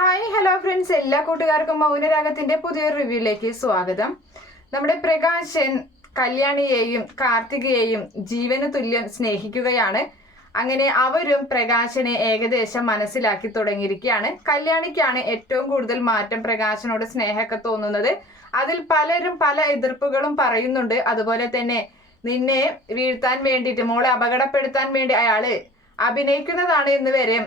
Hi hello friends, എല്ലാ കൂട്ടുകാർക്കും മൗനരാഗത്തിന്റെ പുതിയൊരു റിവ്യൂയിലേക്ക് സ്വാഗതം. നമ്മുടെ പ്രകാശൻ കല്യാണിയെയും കാർത്തികയെയും ജീവന് തുല്യം സ്നേഹിക്കുകയാണ്. അങ്ങനെ അവരും പ്രകാശനെ ഏകദേശം മനസ്സിലാക്കി തുടങ്ങിയിരിക്കുകയാണ്. കല്യാണിക്കാണ് ഏറ്റവും കൂടുതൽ മാറ്റം പ്രകാശനോട് സ്നേഹമൊക്കെ തോന്നുന്നത്. അതിൽ പലരും പല എതിർപ്പുകളും പറയുന്നുണ്ട്. അതുപോലെ തന്നെ നിന്നെ വീഴ്ത്താൻ വേണ്ടിയിട്ട്, മോളെ അപകടപ്പെടുത്താൻ വേണ്ടി അയാള് അഭിനയിക്കുന്നതാണ് എന്ന് വരെ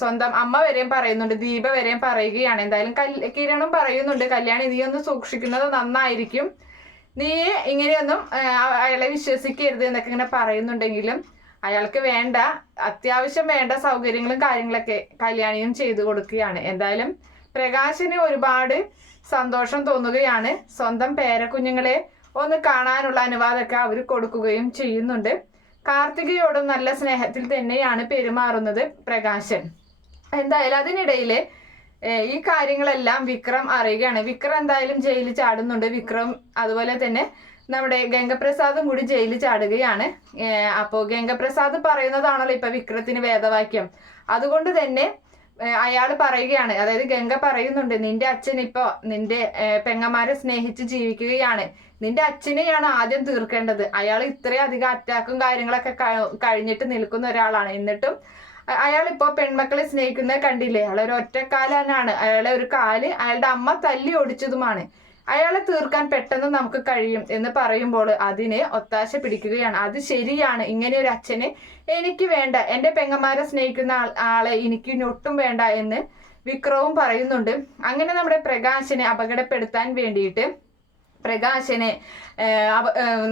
സ്വന്തം അമ്മ വരെയും പറയുന്നുണ്ട്, ദീപ വരെയും പറയുകയാണ്. എന്തായാലും കിരണും പറയുന്നുണ്ട്, കല്യാണി നീ ഒന്ന് സൂക്ഷിക്കുന്നത് നന്നായിരിക്കും, നീ ഇങ്ങനെയൊന്നും അയാളെ വിശ്വസിക്കരുത് എന്നൊക്കെ ഇങ്ങനെ പറയുന്നുണ്ടെങ്കിലും അയാൾക്ക് വേണ്ട അത്യാവശ്യം വേണ്ട സൗകര്യങ്ങളും കാര്യങ്ങളൊക്കെ കല്യാണിയും ചെയ്തു കൊടുക്കുകയാണ്. എന്തായാലും പ്രകാശിന് ഒരുപാട് സന്തോഷം തോന്നുകയാണ്. സ്വന്തം പേരക്കുഞ്ഞുങ്ങളെ ഒന്ന് കാണാനുള്ള അനുവാദമൊക്കെ അവർ കൊടുക്കുകയും ചെയ്യുന്നുണ്ട്. കാർത്തികയോടും നല്ല സ്നേഹത്തിൽ തന്നെയാണ് പെരുമാറുന്നത് പ്രകാശൻ. എന്തായാലും അതിനിടയിൽ ഈ കാര്യങ്ങളെല്ലാം വിക്രം അറിയുകയാണ്. വിക്രം എന്തായാലും ജയിലിൽ ചാടുന്നുണ്ട്. വിക്രം അതുപോലെ തന്നെ നമ്മുടെ ഗംഗപ്രസാദും കൂടി ജയിലിൽ ചാടുകയാണ്. അപ്പോൾ ഗംഗപ്രസാദ് പറയുന്നതാണല്ലോ ഇപ്പൊ വിക്രത്തിന് വേദവാക്യം. അതുകൊണ്ട് തന്നെ അയാൾ പറയുകയാണ്, അതായത് ഗംഗ പറയുന്നുണ്ട്, നിന്റെ അച്ഛൻ ഇപ്പൊ നിന്റെ പെങ്ങന്മാരെ സ്നേഹിച്ച് ജീവിക്കുകയാണ്, നിന്റെ അച്ഛനെയാണ് ആദ്യം തീർക്കേണ്ടത്. അയാൾ ഇത്രയധികം അറ്റാക്കും കാര്യങ്ങളൊക്കെ കഴിഞ്ഞിട്ട് നിൽക്കുന്ന ഒരാളാണ്. എന്നിട്ടും അയാൾ ഇപ്പോ പെൺമക്കളെ സ്നേഹിക്കുന്നത് കണ്ടില്ലേ? അയാൾ ഒരു ഒറ്റക്കാലനാണ്. അയാളെ ഒരു കാല് അയാളുടെ അമ്മ തല്ലി ഒടിച്ചതുമാണ്. അയാളെ തീർക്കാൻ പെട്ടെന്ന് നമുക്ക് കഴിയും എന്ന് പറയുമ്പോൾ അതിന് ഒത്താശ പിടിക്കുകയാണ്. അത് ശരിയാണ്, ഇങ്ങനെ ഒരു അച്ഛനെ എനിക്ക് വേണ്ട, എന്റെ പെങ്ങന്മാരെ സ്നേഹിക്കുന്ന ആളെ എനിക്ക് ഒട്ടും വേണ്ട എന്ന് വിക്രവും പറയുന്നുണ്ട്. അങ്ങനെ നമ്മുടെ പ്രകാശനെ അപകടപ്പെടുത്താൻ വേണ്ടിയിട്ട് പ്രകാശനെ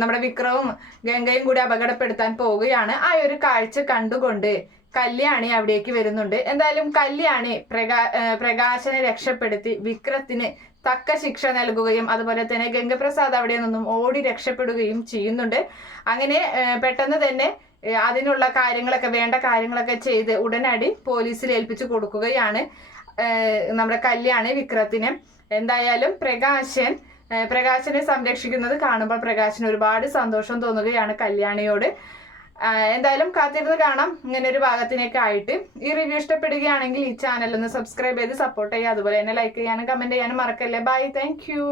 നമ്മുടെ വിക്രവും ഗംഗയും കൂടി അപകടപ്പെടുത്താൻ പോവുകയാണ്. ആ ഒരു കാഴ്ച കണ്ടുകൊണ്ട് കല്യാണി അവിടേക്ക് വരുന്നുണ്ട്. എന്തായാലും കല്യാണി പ്രകാശനെ രക്ഷപ്പെടുത്തി വിക്രത്തിന് തക്ക ശിക്ഷ നൽകുകയും അതുപോലെ തന്നെ ഗംഗപ്രസാദ് അവിടെ നിന്നും ഓടി രക്ഷപ്പെടുകയും ചെയ്യുന്നുണ്ട്. അങ്ങനെ പെട്ടെന്ന് തന്നെ അതിനുള്ള കാര്യങ്ങളൊക്കെ വേണ്ട കാര്യങ്ങളൊക്കെ ചെയ്ത് ഉടനടി പോലീസിൽ ഏൽപ്പിച്ചു കൊടുക്കുകയാണ് നമ്മുടെ കല്യാണി വിക്രത്തിന്. എന്തായാലും പ്രകാശനെ സംരക്ഷിക്കുന്നത് കാണുമ്പോൾ പ്രകാശിന് ഒരുപാട് സന്തോഷം തോന്നുകയാണ് കല്യാണിയോട്. എന്തായാലും കാത്തിരുന്ന് കാണാം ഇങ്ങനെ ഒരു ഭാഗത്തിനൊക്കെ ആയിട്ട്. ഈ റിവ്യൂ ഇഷ്ടപ്പെടുകയാണെങ്കിൽ ഈ ചാനൽ ഒന്ന് സബ്സ്ക്രൈബ് ചെയ്ത് സപ്പോർട്ട് ചെയ്യുക. അതുപോലെ തന്നെ ലൈക്ക് ചെയ്യാനും കമന്റ് ചെയ്യാനും മറക്കല്ലേ. Bye, thank U.